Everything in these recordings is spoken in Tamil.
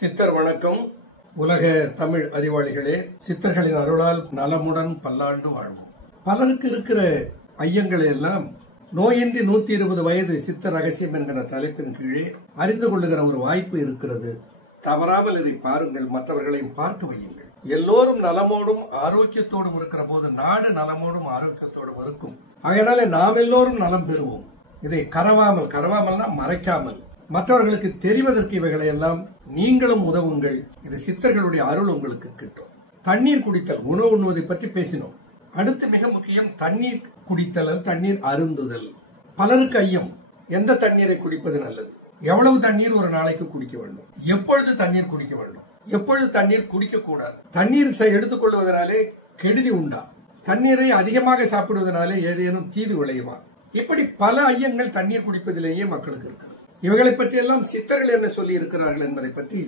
சித்தர் வணக்கம். உலக தமிழ் அறிவாளிகளே, சித்தர்களின் அருளால் நலமுடன் பல்லாண்டு வாழ்வோம். பலருக்கு இருக்கிற ஐயங்களை எல்லாம் நோயின்றி 120 வயது சித்த ரகசியம் என்கிற தலைப்பின் கீழே அறிந்து கொள்ளுகிற ஒரு வாய்ப்பு இருக்கிறது. தவறாமல் இதை பாருங்கள், மற்றவர்களையும் பார்க்க வையுங்கள். எல்லோரும் நலமோடும் ஆரோக்கியத்தோடும் இருக்கிற போது நாடு நலமோடும் ஆரோக்கியத்தோடும் இருக்கும். அதனால நாம் எல்லோரும் நலம் பெறுவோம். இதை கரவாமல்னா மறைக்காமல் மற்றவர்களுக்கு தெரிவதற்கு இவைகளை எல்லாம் நீங்களும் உதவுங்கள். இது சித்தர்களுடைய அருள் உங்களுக்கு கிட்டும். தண்ணீர் குடித்தல், உணவு உண்ணுவதை பற்றி பேசினோம். அடுத்து மிக முக்கியம் தண்ணீர் குடித்தல், தண்ணீர் அருந்துதல். பலருக்கு ஐயம், எந்த தண்ணீரை குடிப்பது நல்லது, எவ்வளவு தண்ணீர் ஒரு நாளைக்கு குடிக்க வேண்டும், எப்பொழுது தண்ணீர் குடிக்க வேண்டும், எப்பொழுது தண்ணீர் குடிக்க கூடாது, தண்ணீர் எடுத்துக்கொள்வதனாலே கெடுதி உண்டா, தண்ணீரை அதிகமாக சாப்பிடுவதனாலே ஏதேனும் தீது விளையுமா, இப்படி பல ஐயங்கள் தண்ணீர் குடிப்பதிலேயே மக்களுக்கு இருக்கிறது. இவைகளை பற்றி எல்லாம் சித்தர்கள் என்ன சொல்லி இருக்கிறார்கள் என்பதை பற்றி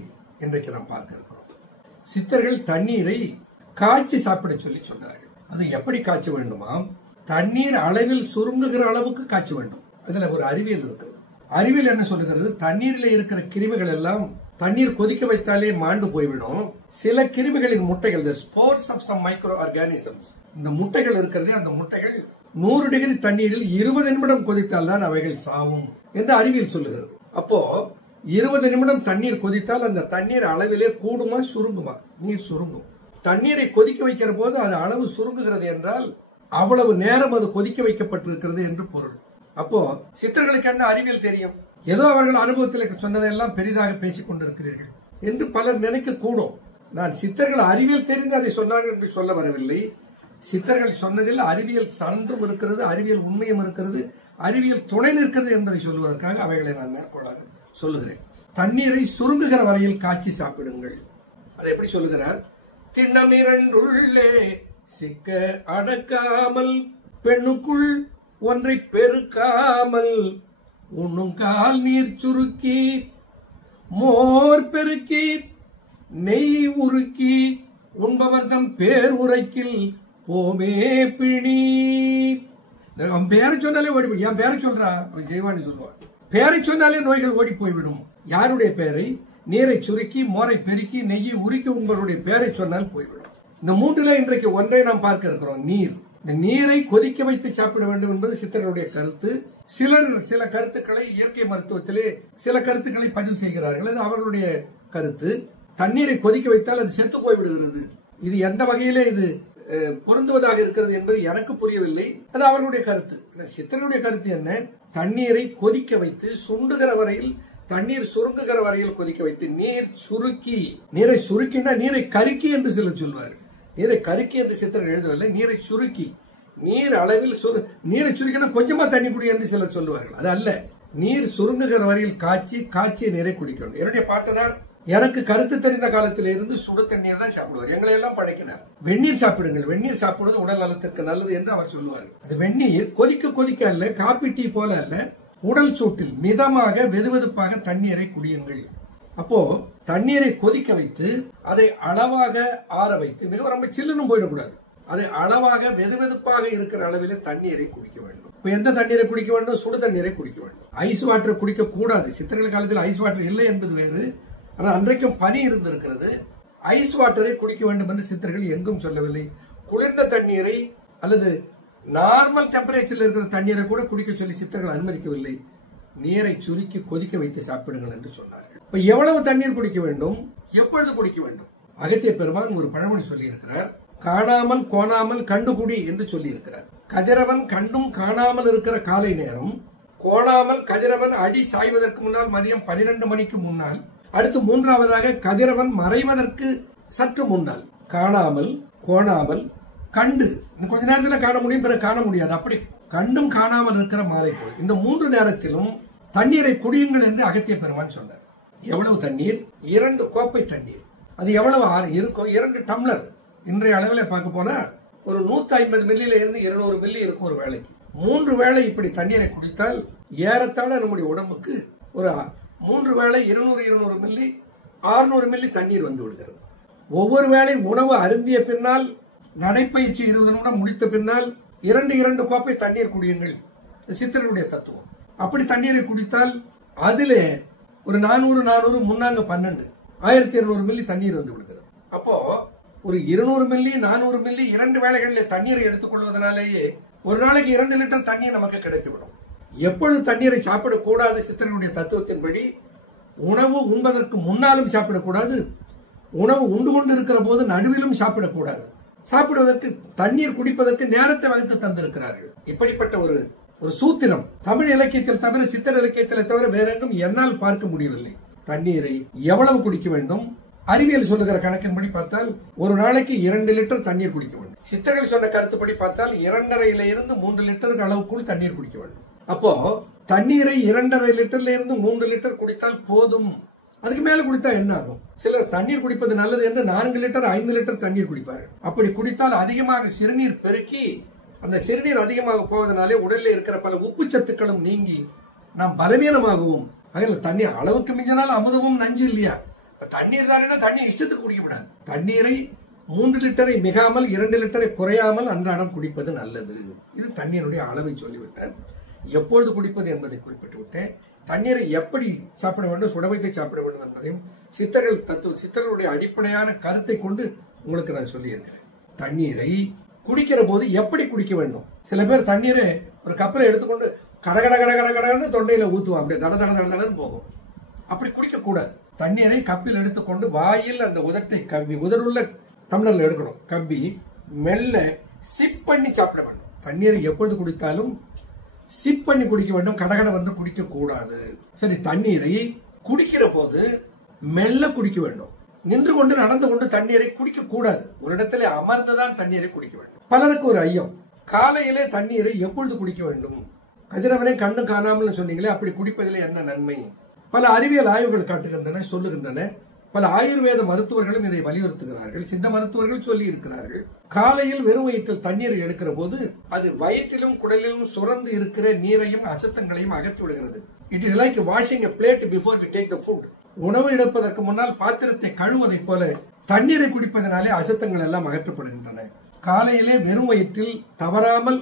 இன்றைக்கு நாம் பார்க்க இருக்கிறோம். சித்தர்கள் தண்ணீரை காய்ச்சி சாப்பிட சொல்லி சொன்னார்கள். அது எப்படி காய்ச்ச வேண்டுமா, தண்ணீர் அளவில் சுருங்குகிற அளவுக்கு காய்ச்ச வேண்டும். அதுல ஒரு அறிவியல் இருக்கிறது. அறிவியல் என்ன சொல்லுகிறது, தண்ணீரில் இருக்கிற கிருமிகள் எல்லாம் தண்ணீர் கொதிக்க வைத்தாலே மாண்டு போய்விடும். சில கிருமிகளின் முட்டைகள், the spores of some microorganisms, இந்த முட்டைகள் இருக்கிறதே, அந்த முட்டைகள் 100 டிகிரி தண்ணீரில் 20 நிமிடம் கொதித்தால் தான் அவைகள் சாவும் என்று அறிவியல் சொல்லுகிறது. அப்போ 20 நிமிடம் தண்ணீர் கொதித்தால் அந்த தண்ணீர் அளவிலே கூடுமா சுருங்குமா? நீர் சுருங்கும். தண்ணீரை கொதிக்க வைக்கிற போது அது அளவு சுருங்குகிறது என்றால் அவ்வளவு நேரம் அது கொதிக்க வைக்கப்பட்டிருக்கிறது என்று பொருள். அப்போ சித்தர்களுக்கு என்ன அறிவியல் தெரியும்? ஏதோ அவர்கள் அனுபவத்தில் சொன்னதெல்லாம் பெரிதாக பேசிக் கொண்டிருக்கிறீர்கள் என்று பலர் நினைக்க கூடும். நான் சித்தர்கள் அறிவியல் தெரிந்து அதை சொன்னார்கள் என்று சொல்ல வரவில்லை. சித்தர்கள் சொன்னதில் அறிவியல் சான்றும் இருக்கிறது, அறிவியல் உண்மையும் இருக்கிறது, அறிவியல் துணை நிற்கிறது என்பதை சொல்வதற்காக அவைகளை நான் மேற்கொள்ளாக சொல்லுகிறேன். தண்ணீரை சுருங்குகிற வரையில் காய்ச்சி சாப்பிடுங்கள். அதை எப்படி சொல்லுகிறார்? திண்ணமிரண்டுள்ளே சிக்க அடக்காமல் பெண்ணுக்குள் ஒன்றை பெருக்காமல் உண்ணுங்கால் நீர் சுருக்கி மோர் பெருக்கி நெய் உருக்கி உண்பவர்தம் பேர் உரைக்கில் போமே பிணி. அவன் பேரை சொன்னாலே ஓடி போய், என் பேரை சொல்றா, அவன் ஜெயவாணி சொல்லுவான். பேரை சொன்னாலே நோய்கள் ஓடி போய்விடும். யாருடைய பேரை? நீரை சுருக்கி மோரை பெருக்கி நெய்யை உருக்கி உங்களுடைய பேரை சொன்னால் போய்விடும். இந்த மூன்றுல இன்றைக்கு ஒன்றை நாம் பார்க்க இருக்கிறோம், நீர். இந்த நீரை கொதிக்க வைத்து சாப்பிட வேண்டும் என்பது சித்தர்களுடைய கருத்து. சில கருத்துக்களை இயற்கை மருத்துவத்திலே சில கருத்துக்களை பதிவு செய்கிறார்கள். அது அவர்களுடைய கருத்து. தண்ணீரை கொதிக்க வைத்தால் அது செத்து போய்விடுகிறது. இது எந்த வகையிலே இது பொருந்துவதாக இருக்கிறது என்பது எனக்கு புரியவில்லை. அது அவர்களுடைய கருத்து. சித்தர்களுடைய கருத்து என்ன? தண்ணீரை கொதிக்க வைத்து சுண்டுகிற வரையில், தண்ணீர் சுருங்குகிற வரையில் கொதிக்க வைத்து நீர் சுருக்கி, நீரை சுருக்கினா நீரை கருக்கி என்று சிலர் சொல்வார்கள். நீரை கருக்கி என்று சித்தர்கள் எழுதவில்லை, நீரை சுருக்கி, நீர் அளவில் நீரை சுருக்கினா கொஞ்சமா தண்ணி குடி என்று சிலர் சொல்லுவார்கள். அது அல்ல, நீர் சுருங்குகிற வரையில் காய்ச்சிய நீரை குடிக்க வேண்டும். என்னுடைய பாட்டனார் எனக்கு கருத்து தெரிந்த காலத்தில இருந்து சுடு தண்ணீர் தான் சாப்பிடுவார். எங்களை எல்லாம் பழக்கினார். வெந்நீர் சாப்பிடுங்கள், வெந்நீர் சாப்பிடுவது உடல் நலத்திற்கு நல்லது என்று அவர் சொல்லுவார்கள். அது வெந்நீர் கொதிக்க அல்ல, காப்பி டீ போல அல்ல, உடல் சூட்டில் மிதமாக வெதுவெதுப்பாக தண்ணீரை குடியுங்கள். அப்போ தண்ணீரை கொதிக்க வைத்து அதை அளவாக ஆற வைத்து, மிக ரொம்ப சில்லுன்னு போயிடக்கூடாது, அதை அளவாக வெதுவெதுப்பாக இருக்கிற அளவிலே தண்ணீரை குடிக்க வேண்டும். இப்ப எந்த தண்ணீரை குடிக்க வேண்டும்? சுடு தண்ணீரை குடிக்க வேண்டும். ஐஸ் வாட்டர் குடிக்க கூடாது. சித்தர்கள் காலத்தில் ஐஸ் வாட்டர் இல்லை என்பது வேறு. ஆனால் அன்றைக்கும் பனி இருந்திருக்கிறது. ஐஸ் வாட்டரை குடிக்க வேண்டும் என்று சித்தர்கள் எங்கும் சொல்லவில்லை. குளிர்ந்த தண்ணீரை அல்லது நார்மல் டெம்பரேச்சரில் இருக்கிற தண்ணீரை கூட குடிக்க சொல்லி சித்தர்கள் அனுமதிக்கவில்லை. நீரை சுருக்கி கொதிக்க வைத்து சாப்பிடுங்கள் என்று சொன்னார்கள். இப்ப எவ்வளவு தண்ணீர் குடிக்க வேண்டும், எப்பொழுது குடிக்க வேண்டும்? அகத்திய பெருமான் ஒரு பழமொழி சொல்லி இருக்கிறார். காணாமல் கோணாமல் கண்டு குடி என்று சொல்லி இருக்கிறார். கதிரவன் கண்டும் காணாமல் இருக்கிற காலை நேரம், கோணாமல் கதிரவன் அடி சாய்வதற்கு முன்னால் மதியம் 12 மணிக்கு முன்னால், அடுத்து மூன்றாவதாக கதிரவன் மறைவதற்கு சற்று முன்னால். காணாமல் கோணாமல் கண்டு, கொஞ்ச நேரத்தில் காண முடியும், பிறகு காண முடியாது. அப்படி கண்டும் காணாமல் இருக்கிற மாலை போல் இந்த 3 நேரத்திலும் தண்ணீரை குடியுங்கள் என்று அகத்திய பெருமான் சொன்னார். எவ்வளவு தண்ணீர்? 2 கோப்பை தண்ணீர். அது எவ்வளவு இருக்கும்? 2 டம்ளர். இன்றைய அளவில் பார்க்க போனா ஒரு 150 மில்லியில இருந்து 200 மில்லி இருக்கும் ஒரு வேளைக்கு. 3 வேளை இப்படி தண்ணீரை குடித்தால் ஏறத்தாழ நம்முடைய உடம்புக்கு ஒரு 3 வேளை 200 மில்லி 600 மில்லி தண்ணீர் வந்து விடுகிறது. ஒவ்வொரு வேளை உணவு அருந்திய பின்னால், நடைப்பயிற்சி 20 நிமிடம் முடித்த பின்னால் 2 கோப்பை தண்ணீர் குடியுங்கள். சித்தர்களுடைய தத்துவம். அப்படி தண்ணீரை குடித்தால் அதிலே ஒரு 400 முன்னாங்க 12 1200 மில்லி தண்ணீர் வந்து விடுகிறது. அப்போ ஒரு 200 மில்லி 400 மில்லி 2 வேளைகளில் தண்ணீரை எடுத்துக்கொள்வதனாலேயே ஒரு நாளைக்கு 2 லிட்டர் தண்ணீர் நமக்கு கிடைத்துவிடும். எப்பொழுது தண்ணீரை சாப்பிடக்கூடாது? சித்தர்களுடைய தத்துவத்தின்படி உணவு உண்பதற்கு முன்னாலும் சாப்பிடக்கூடாது, உணவு உண்டு கொண்டு இருக்கிற போது நடுவிலும் சாப்பிடக்கூடாது. சாப்பிடுவதற்கு தண்ணீர் குடிப்பதற்கு நேரத்தை வகுத்து தந்திருக்கிறார்கள். இப்படிப்பட்ட ஒரு சூத்திரம் தமிழ் இலக்கியத்தில் தவிர, சித்தர் இலக்கியத்தில் தவிர வேற எங்கும் என்னால் பார்க்க முடியவில்லை. தண்ணீரை எவ்வளவு குடிக்க வேண்டும்? அறிவியல் சொல்லுகிற கணக்கின்படி பார்த்தால் ஒரு நாளைக்கு 2 லிட்டர் தண்ணீர் குடிக்க வேண்டும். சித்தர்கள் சொன்ன கருத்துப்படி பார்த்தால் 2.5 இருந்து 3 லிட்டர் அளவுக்குள் தண்ணீர் குடிக்க வேண்டும். அப்போ தண்ணீரை 2.5 லிட்டர்ல இருந்து 3 லிட்டர் குடித்தால் போதும். அதுக்கு மேல குடித்தா என்ன ஆகும்? சிலர் தண்ணீர் குடிப்பது நல்லது என்று 4 லிட்டர் 5 லிட்டர் தண்ணீர் குடிப்பார்கள். அப்படி குடித்தால் அதிகமாக சிறுநீர் பெருக்கி அந்த சிறுநீர் அதிகமாக போவதனாலே உடலில் இருக்கிற பல உப்பு சத்துக்களும் நீங்கி நாம் பலவீனமாகவும். அதில் தண்ணீர் அளவுக்கு மிஞ்சினால் அமுதமும் நஞ்சு இல்லையா? தண்ணீர் தானே, தண்ணீர் இஷ்டத்துக்கு குடிக்க விடாது. தண்ணீரை 3 லிட்டரை மிகாமல் 2 லிட்டரை குறையாமல் அன்றாடம் குடிப்பது நல்லது. இது தண்ணீருடைய அளவை சொல்லிவிட்டேன். எப்பொழுது குடிப்பது என்பதை குறிப்பிட்டு விட்டேன். தண்ணீரை எப்படி சாப்பிட வேண்டும், சுட வைத்து சாப்பிட வேண்டும் என்பதையும் சித்தர்களுடைய அடிப்படையான கருத்தை கொண்டு உங்களுக்கு நான் சொல்லியிருக்கிறேன். தண்ணீரை குடிக்கிற போது எப்படி குடிக்க வேண்டும்? சில பேர் தண்ணீரை ஒரு கப்பலை எடுத்துக்கொண்டு கடகட கடகட கடன்னு தொண்டையில ஊத்துவோம், அப்படியே தட தட தடன்னு போகும். அப்படி குடிக்க கூடாது. தண்ணீரை கப்பில் எடுத்துக்கொண்டு வாயில் அந்த உதட்டை கவ்வி, உதடுள்ள டம்ளர்ல எடுக்கணும், கவ்வி மெல்ல சிப் பண்ணி சாப்பிட வேண்டும். தண்ணீரை எப்பொழுது குடித்தாலும் சிப் பண்ணி குடிக்க வேண்டும், கடகட வந்து குடிக்க கூடாது. சரி, தண்ணீரை குடிக்கிற போது மெல்ல குடிக்க வேண்டும். நின்று கொண்டு நடந்து கொண்டு தண்ணீரை குடிக்க கூடாது. ஒரு இடத்துல அமர்ந்துதான் தண்ணீரை குடிக்க வேண்டும். பலருக்கு ஒரு ஐயம், காலையிலே தண்ணீரை எப்பொழுது குடிக்க வேண்டும்? கதிரவனை கண்ணு காணாமல் சொன்னீங்களே, அப்படி குடிப்பதிலே என்ன நன்மை? பல அறிவியல் ஆய்வுகள் காட்டுகின்றன, சொல்லுகின்றன. பல ஆயுர்வேத மருத்துவர்களும் இதை வலியுறுத்துகிறார்கள், சித்த மருத்துவர்கள் சொல்லி இருக்கிறார்கள். காலையில் வெறும் வயிற்றில் தண்ணீரை எடுக்கிற போது அது வயிற்றிலும் குடலிலும் சுரந்து இருக்கிற நீரையும் அசுத்தங்களையும் அகற்றி விடுகிறது. It is like washing a plate before we take the food. உணவு எடுப்பதற்கு முன்னால் பாத்திரத்தை கழுவதைப் போல தண்ணீரை குடிப்பதனாலே அசுத்தங்கள் எல்லாம் அகற்றப்படுகின்றன. காலையிலே வெறும் வயிற்றில் தவறாமல்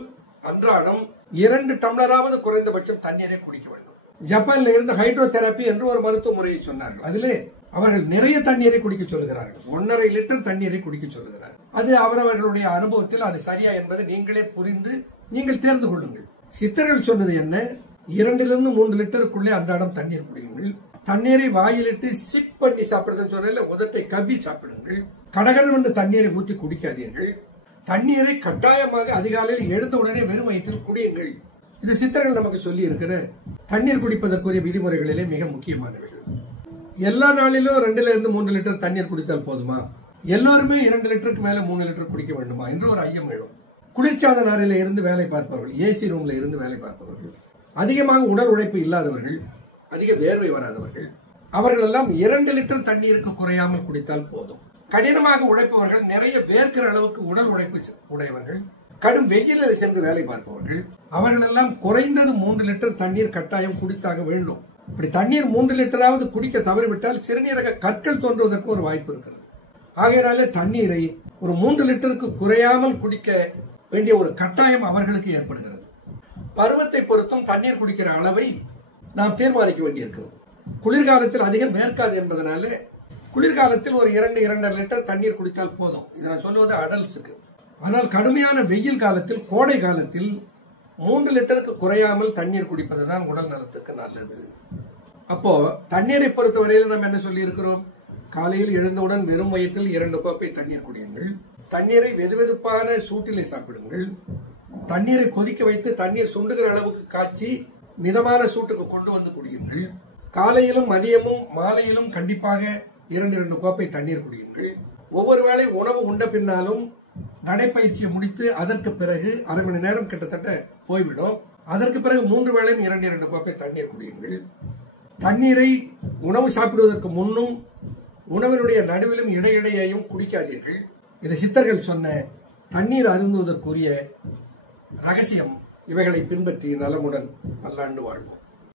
அன்றாடம் 2 டம்ளராவது குறைந்தபட்சம் தண்ணீரை குடிக்க வேண்டும். ஜப்பான்ல இருந்து ஹைட்ரோ தெரப்பி என்று ஒரு மருத்துவ முறையை சொன்னார்கள். அதிலே அவர்கள் நிறைய தண்ணீரை குடிக்க சொல்லுகிறார்கள். 1.5 லிட்டர் தண்ணீரை குடிக்க சொல்லுகிறார்கள். அது அவரவர்களுடைய அனுபவத்தில் அது சரியா என்பதை நீங்களே புரிந்து நீங்கள் தேர்ந்து கொள்ளுங்கள். சித்தர்கள் சொன்னது என்ன? 2 3 லிட்டருக்குள்ளே அன்றாடம் தண்ணீர் குடியுங்கள். தண்ணீரை வாயிலிட்டு சிப் பண்ணி சாப்பிடுறதுன்னு சொன்ன உதட்டை கவ்வி சாப்பிடுங்கள். கடகடவென்று தண்ணீரை ஊற்றி குடிக்காதீர்கள். தண்ணீரை கட்டாயமாக அதிகாலையில் எழுந்த உடனே வெறும் வயிற்றில் குடியுங்கள். இது சித்தர்கள் நமக்கு சொல்லி இருக்கிற தண்ணீர் குடிப்பதற்குரிய விதிமுறைகளிலே மிக முக்கியமானவைகள். எல்லா நாளிலும் 2 3 லிட்டர் தண்ணீர் குடித்தால் போதுமா? எல்லோருமே 2 லிட்டருக்கு மேல 3 லிட்டர் குடிக்க வேண்டுமா என்று ஒரு ஐயம் எழும். குளிர்சாதன அறையில இருந்து வேலை பார்ப்பவர்கள், ஏசி ரூம்ல இருந்து வேலை பார்ப்பவர்கள், அதிகமாக உடல் உழைப்பு இல்லாதவர்கள், அதிக வேர்வை வராதவர்கள், அவர்கள் எல்லாம் 2 லிட்டர் தண்ணீருக்கு குறையாமல் குடித்தால் போதும். கடினமாக உழைப்பவர்கள், நிறைய வேர்க்கிற அளவுக்கு உடல் உழைப்பு உடையவர்கள், கடும் வெயிலில் சென்று வேலை பார்ப்பவர்கள், அவர்கள் எல்லாம் குறைந்தது 3 லிட்டர் தண்ணீர் கட்டாயம் குடித்தாக வேண்டும். இப்படி தண்ணீர் 3 லிட்டராவது குடிக்க தவறிவிட்டால் சிறுநீரக கற்கள் தோன்றுவதற்கு ஒரு வாய்ப்பு இருக்கிறது. ஆகையினாலே தண்ணீரை ஒரு 3 லிட்டருக்கு குறையாமல் குடிக்க வேண்டிய ஒரு கட்டாயம் அவர்களுக்கு ஏற்படுகிறது. பருவத்தை பொறுத்தும் தண்ணீர் குடிக்கிற அளவை நாம் தீர்மானிக்க வேண்டியிருக்கிறது. குளிர்காலத்தில் அதிகம் வேர்க்காது என்பதனால குளிர்காலத்தில் ஒரு 2-2.5 லிட்டர் தண்ணீர் குடித்தால் போதும். இதை நான் சொல்லுவது அடல்ட்ஸுக்கு. ஆனால் கடுமையான வெயில் காலத்தில், கோடை காலத்தில் 3 லிட்டருக்கு குறையாமல் தண்ணீர் குடிப்பதுதான் உடல் நலத்துக்கு நல்லது. அப்போ தண்ணீரை பொறுத்தவரையில் நம்ம என்ன சொல்லி இருக்கிறோம்? காலையில் எழுந்தவுடன் வெறும் வயிற்றில் 2 கோப்பை தண்ணீர் குடியுங்கள். தண்ணீரை வெதுவெதுப்பான சூட்டிலே சாப்பிடுங்கள். தண்ணீரை கொதிக்க வைத்து தண்ணீர் சுண்டுகிற அளவுக்கு காய்ச்சி மிதமான சூட்டுக்கு கொண்டு வந்து குடியுங்கள். காலையிலும் மதியமும் மாலையிலும் கண்டிப்பாக 2 கோப்பை தண்ணீர் குடியுங்கள். ஒவ்வொரு வேளை உணவு உண்ட பின்னாலும் நடைப்பயிற்சியை முடித்து அதற்கு பிறகு அரை மணி நேரம் கிட்டத்தட்ட போய்விடும். அதற்கு பிறகு 3 வேளையும் 2 கோப்பை தண்ணீர் குடியுங்கள். தண்ணீரை உணவு சாப்பிடுவதற்கு முன்னும் உணவினுடைய நடுவிலும் இடையிடையையும் குடிக்காதீர்கள். இது சித்தர்கள் சொன்ன தண்ணீர் அருந்துவதற்குரிய ரகசியம். இவைகளை பின்பற்றி நலமுடன் பல்லாண்டு வாழ்வோம்.